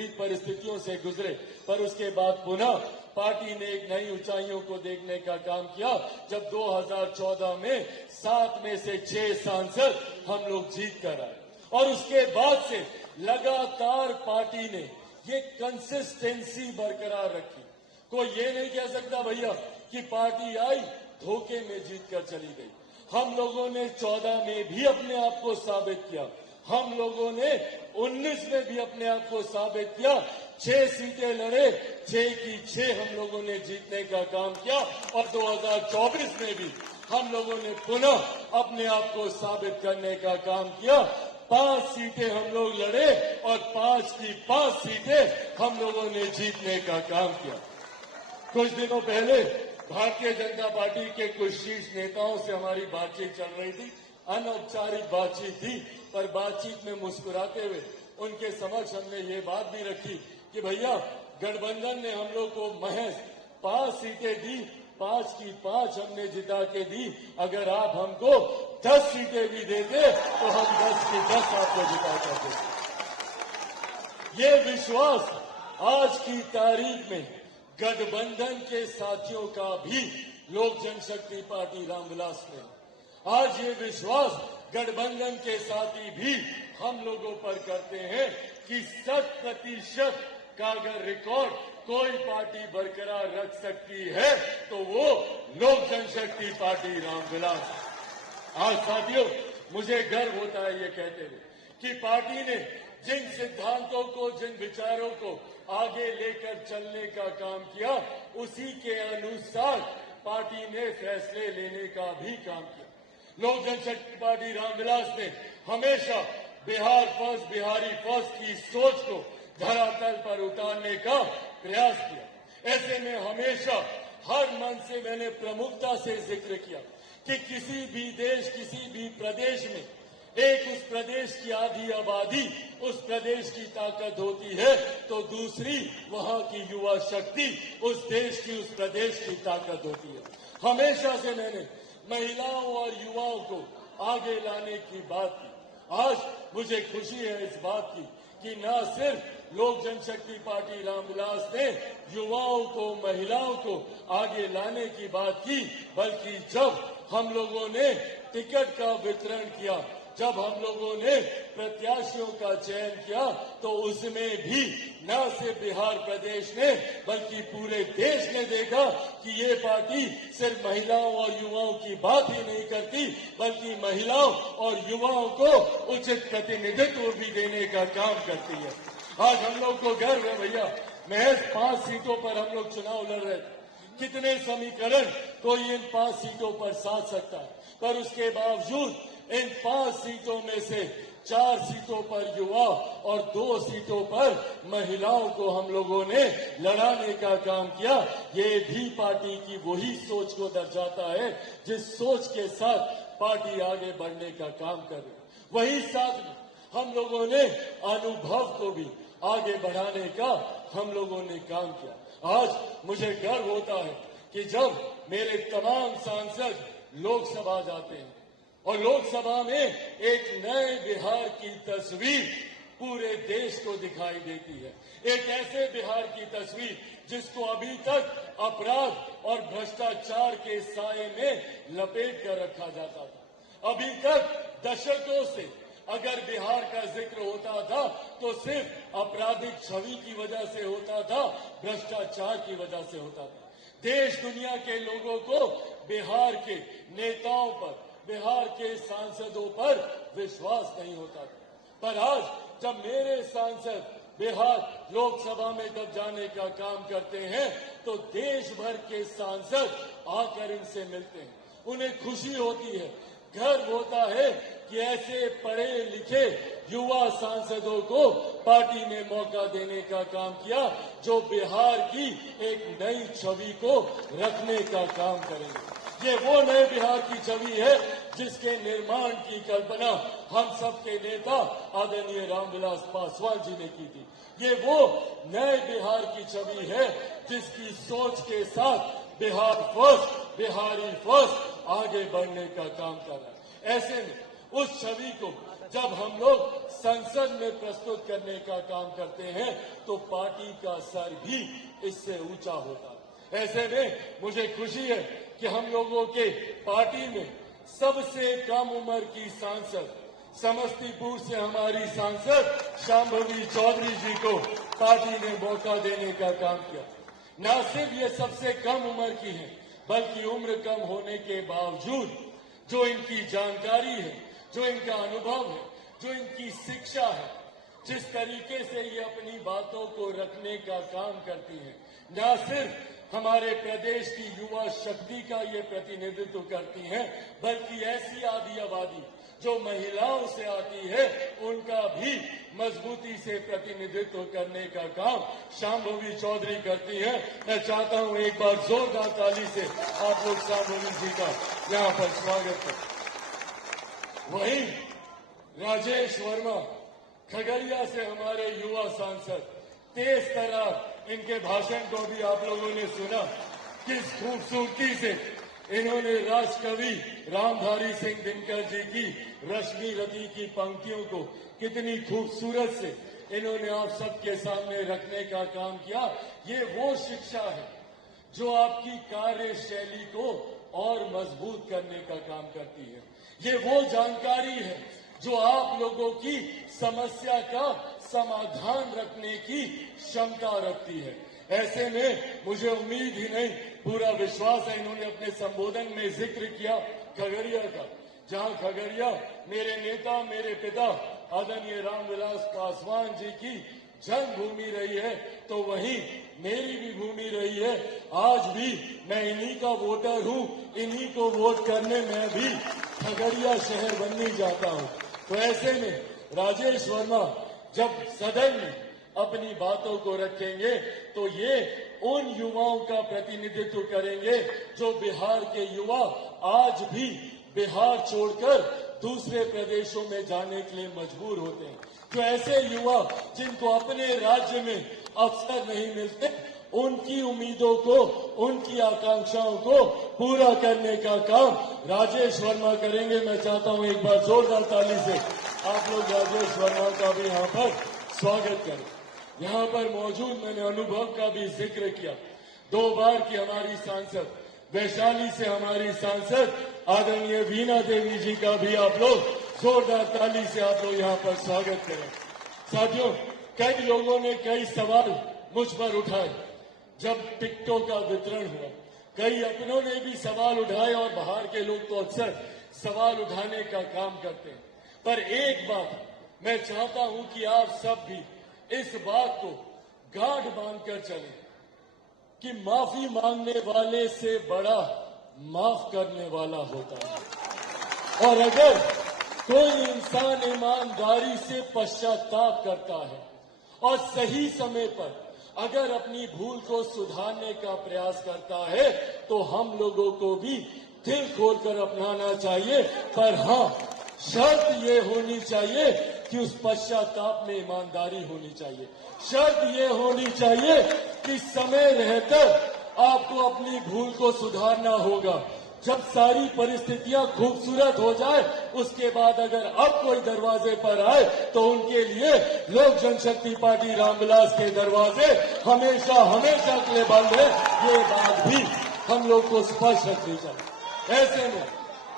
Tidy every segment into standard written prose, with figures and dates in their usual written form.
विपरीत परिस्थितियों से गुजरे, पर उसके बाद पुनः पार्टी ने एक नई ऊंचाइयों को देखने का काम किया, जब 2014 में 7 में से 6 सांसद हम लोग जीत कर आए। और उसके बाद से लगातार पार्टी ने ये कंसिस्टेंसी बरकरार रखी। कोई ये नहीं कह सकता भैया कि पार्टी आई धोखे में जीत कर चली गई। हम लोगों ने 14 में भी अपने आप को साबित किया, हम लोगों ने 19 में भी अपने आप को साबित किया। 6 सीटें लड़े, 6 की 6 हम लोगों ने जीतने का काम किया। और 2024 में भी हम लोगों ने पुनः अपने आप को साबित करने का काम किया। 5 सीटें हम लोग लड़े और 5 की 5 सीटें हम लोगों ने जीतने का काम किया। कुछ दिनों पहले भारतीय जनता पार्टी के कुछ शीर्ष नेताओं से हमारी बातचीत चल रही थी, अनौपचारिक बातचीत थी, पर बातचीत में मुस्कुराते हुए उनके समक्ष हमने ये बात भी रखी कि भैया गठबंधन ने हम लोग को महज 5 सीटें दी, 5 की 5 हमने जिता के दी। अगर आप हमको 10 सीटें भी देते तो हम 10 की 10 आपको जिता कर देते। ये विश्वास आज की तारीख में गठबंधन के साथियों का भी लोक जनशक्ति पार्टी रामविलास में, आज ये विश्वास गठबंधन के साथी भी हम लोगों पर करते हैं कि 100% का अगर रिकॉर्ड कोई पार्टी बरकरार रख सकती है तो वो लोक जनशक्ति पार्टी रामविलास। आज साथियों, मुझे गर्व होता है ये कहते हुए कि पार्टी ने जिन सिद्धांतों को, जिन विचारों को आगे लेकर चलने का काम किया, उसी के अनुसार पार्टी ने फैसले लेने का भी काम किया। लोक जनशक्ति पार्टी रामविलास ने हमेशा बिहार फर्स्ट, बिहारी फर्स्ट की सोच को धरातल पर उतारने का प्रयास किया। ऐसे में हमेशा हर मंच से मैंने प्रमुखता से जिक्र किया कि किसी भी देश, किसी भी प्रदेश में एक उस प्रदेश की आधी आबादी, उस प्रदेश की ताकत होती है तो दूसरी वहां की युवा शक्ति उस देश की, उस प्रदेश की ताकत होती है। हमेशा से मैंने महिलाओं और युवाओं को आगे लाने की बात की। आज मुझे खुशी है इस बात की कि न सिर्फ लोक जनशक्ति पार्टी रामविलास ने युवाओं को, महिलाओं को आगे लाने की बात की, बल्कि जब हम लोगों ने टिकट का वितरण किया, जब हम लोगों ने प्रत्याशियों का चयन किया, तो उसमें भी न सिर्फ बिहार प्रदेश ने बल्कि पूरे देश ने देखा कि ये पार्टी सिर्फ महिलाओं और युवाओं की बात ही नहीं करती, बल्कि महिलाओं और युवाओं को उचित प्रतिनिधित्व भी देने का काम करती है। आज हम लोग को गर्व है भैया, महज 5 सीटों पर हम लोग चुनाव लड़ रहे थे। कितने समीकरण कोई इन 5 सीटों पर साध सकता है, पर उसके बावजूद इन 5 सीटों में से 4 सीटों पर युवा और 2 सीटों पर महिलाओं को हम लोगों ने लड़ाने का काम किया। ये भी पार्टी की वही सोच को दर्शाता है जिस सोच के साथ पार्टी आगे बढ़ने का काम कर रही है। वही साथ में हम लोगों ने अनुभव को भी आगे बढ़ाने का हम लोगों ने काम किया। आज मुझे गर्व होता है कि जब मेरे तमाम सांसद लोकसभा जाते हैं और लोकसभा में एक नए बिहार की तस्वीर पूरे देश को दिखाई देती है। एक ऐसे बिहार की तस्वीर जिसको अभी तक अपराध और भ्रष्टाचार के साए में लपेट कर रखा जाता था। अभी तक दशकों से अगर बिहार का जिक्र होता था तो सिर्फ आपराधिक छवि की वजह से होता था, भ्रष्टाचार की वजह से होता था। देश दुनिया के लोगों को बिहार के नेताओं पर, बिहार के सांसदों पर विश्वास नहीं होता था। पर आज जब मेरे सांसद बिहार लोकसभा में जब जाने का काम करते हैं तो देश भर के सांसद आकर इनसे मिलते हैं, उन्हें खुशी होती है, गर्व होता है कि ऐसे पढ़े लिखे युवा सांसदों को पार्टी ने मौका देने का काम किया जो बिहार की एक नई छवि को रखने का काम करेंगे। ये वो नए बिहार की छवि है जिसके निर्माण की कल्पना हम सबके नेता आदरणीय रामविलास पासवान जी ने की थी। ये वो नए बिहार की छवि है जिसकी सोच के साथ बिहार फर्स्ट, बिहारी फर्स्ट आगे बढ़ने का काम कर रहा है। ऐसे में उस छवि को जब हम लोग संसद में प्रस्तुत करने का काम करते हैं तो पार्टी का सर भी इससे ऊंचा होता है। ऐसे में मुझे खुशी है कि हम लोगों के पार्टी में सबसे कम उम्र की सांसद समस्तीपुर से हमारी सांसद शांभवी चौधरी जी को पार्टी ने मौका देने का काम किया। न सिर्फ ये सबसे कम उम्र की है, बल्कि उम्र कम होने के बावजूद जो इनकी जानकारी है, जो इनका अनुभव है, जो इनकी शिक्षा है, जिस तरीके से ये अपनी बातों को रखने का काम करती है, न सिर्फ हमारे प्रदेश की युवा शक्ति का ये प्रतिनिधित्व करती हैं, बल्कि ऐसी आदि आबादी जो महिलाओं से आती है उनका भी मजबूती से प्रतिनिधित्व करने का काम शांभवी चौधरी करती हैं। मैं चाहता हूं एक बार जोरदार ताली से आप लोग शांभवी जी का यहां पर स्वागत करें। वहीं राजेश वर्मा खगड़िया से हमारे युवा सांसद, तेज तरार इनके भाषण को भी आप लोगों ने सुना, किस खूबसूरती से इन्होंने राष्ट्रकवि रामधारी सिंह दिनकर जी की रश्मि रति की पंक्तियों को कितनी खूबसूरत से इन्होंने आप सबके सामने रखने का काम किया। ये वो शिक्षा है जो आपकी कार्यशैली को और मजबूत करने का काम करती है। ये वो जानकारी है जो आप लोगों की समस्या का समाधान रखने की क्षमता रखती है। ऐसे में मुझे उम्मीद ही नहीं, पूरा विश्वास है, इन्होंने अपने संबोधन में जिक्र किया खगड़िया का, जहां खगड़िया मेरे नेता, मेरे पिता आदरणीय रामविलास पासवान जी की जन्मभूमि रही है, तो वहीं मेरी भी भूमि रही है। आज भी मैं इन्हीं का वोटर हूं, इन्हीं को वोट करने में भी खगड़िया शहर बनने जाता हूं। तो ऐसे में राजेश वर्मा जब सदन में अपनी बातों को रखेंगे तो ये उन युवाओं का प्रतिनिधित्व करेंगे जो बिहार के युवा आज भी बिहार छोड़कर दूसरे प्रदेशों में जाने के लिए मजबूर होते हैं। जो ऐसे युवा जिनको अपने राज्य में अवसर नहीं मिलते, उनकी उम्मीदों को, उनकी आकांक्षाओं को पूरा करने का काम राजेश वर्मा करेंगे। मैं चाहता हूं एक बार जोरदार ताली से आप लोग राजेश वर्मा का भी यहां पर स्वागत करें। यहां पर मौजूद मैंने अनुभव का भी जिक्र किया। 2 बार की हमारी सांसद, वैशाली से हमारी सांसद आदरणीय वीणा देवी जी का भी आप लोग जोरदार ताली से आप लोग यहां पर स्वागत करें। साथियों, कई लोगों ने कई सवाल मुझ पर उठाए जब टिकटों का वितरण हुआ। कई अपनों ने भी सवाल उठाए और बाहर के लोग तो अक्सर सवाल उठाने का काम करते हैं। पर एक बात मैं चाहता हूं कि आप सब भी इस बात को गांठ बांधकर चलें कि माफी मांगने वाले से बड़ा माफ करने वाला होता है। और अगर कोई इंसान ईमानदारी से पश्चाताप करता है और सही समय पर अगर अपनी भूल को सुधारने का प्रयास करता है, तो हम लोगों को भी दिल खोलकर अपनाना चाहिए। पर हाँ, शर्त ये होनी चाहिए कि उस पश्चाताप में ईमानदारी होनी चाहिए। शर्त ये होनी चाहिए कि समय रहकर आपको अपनी भूल को सुधारना होगा। जब सारी परिस्थितियां खूबसूरत हो जाए, उसके बाद अगर अब कोई दरवाजे पर आए तो उनके लिए लोक जनशक्ति पार्टी रामविलास के दरवाजे हमेशा हमेशा के लिए बंद है। ये बात भी हम लोग को स्पष्ट रखनी चाहिए। ऐसे में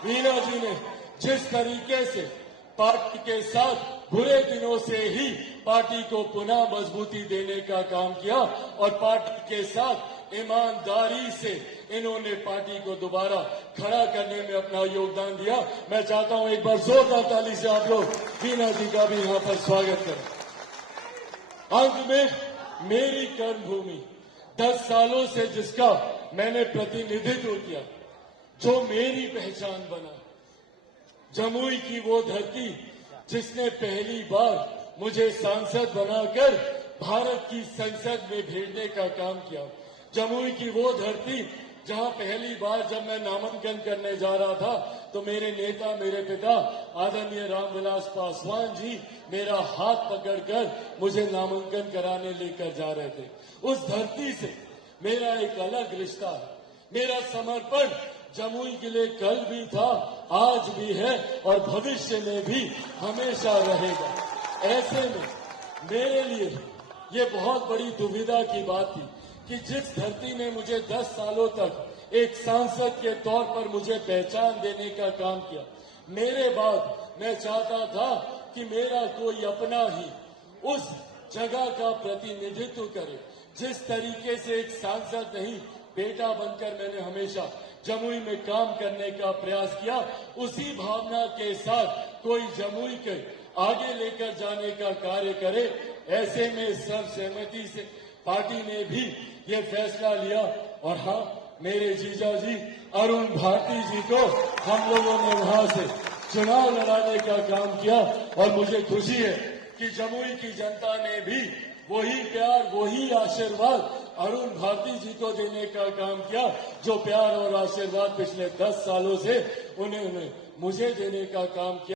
वीणा जी ने जिस तरीके से पार्टी के साथ बुरे दिनों से ही पार्टी को पुनः मजबूती देने का काम किया और पार्टी के साथ ईमानदारी से इन्होंने पार्टी को दोबारा खड़ा करने में अपना योगदान दिया। मैं चाहता हूं एक बार जोरदार ताली से आप लोग वीणा जी का भी यहां पर स्वागत करें। अंत में मेरी कर्मभूमि 10 सालों से जिसका मैंने प्रतिनिधित्व किया, जो मेरी पहचान बना, जमुई की वो धरती जिसने पहली बार मुझे सांसद बनाकर भारत की संसद में भेजने का काम किया, जमुई की वो धरती जहां पहली बार जब मैं नामांकन करने जा रहा था तो मेरे नेता, मेरे पिता आदरणीय रामविलास पासवान जी मेरा हाथ पकड़कर मुझे नामांकन कराने लेकर जा रहे थे। उस धरती से मेरा एक अलग रिश्ता है। मेरा समर्पण जमुई के लिए कल भी था, आज भी है और भविष्य में भी हमेशा रहेगा। ऐसे में मेरे लिए ये बहुत बड़ी दुविधा की बात थी कि जिस धरती ने मुझे 10 सालों तक एक सांसद के तौर पर मुझे पहचान देने का काम किया, मेरे बाद मैं चाहता था कि मेरा कोई अपना ही उस जगह का प्रतिनिधित्व करे। जिस तरीके से एक सांसद नहीं, बेटा बनकर मैंने हमेशा जमुई में काम करने का प्रयास किया, उसी भावना के साथ कोई जमुई के आगे लेकर जाने का कार्य करे। ऐसे में सर्वसहमति से पार्टी ने भी ये फैसला लिया और हाँ, मेरे जीजा जी अरुण भारती जी को हम लोगों ने वहां से चुनाव लड़ाने का काम किया और मुझे खुशी है कि जमुई की जनता ने भी वही प्यार, वही आशीर्वाद अरुण भारती जी को देने का काम किया, जो प्यार और आशीर्वाद पिछले 10 सालों से उन्होंने मुझे देने का काम किया।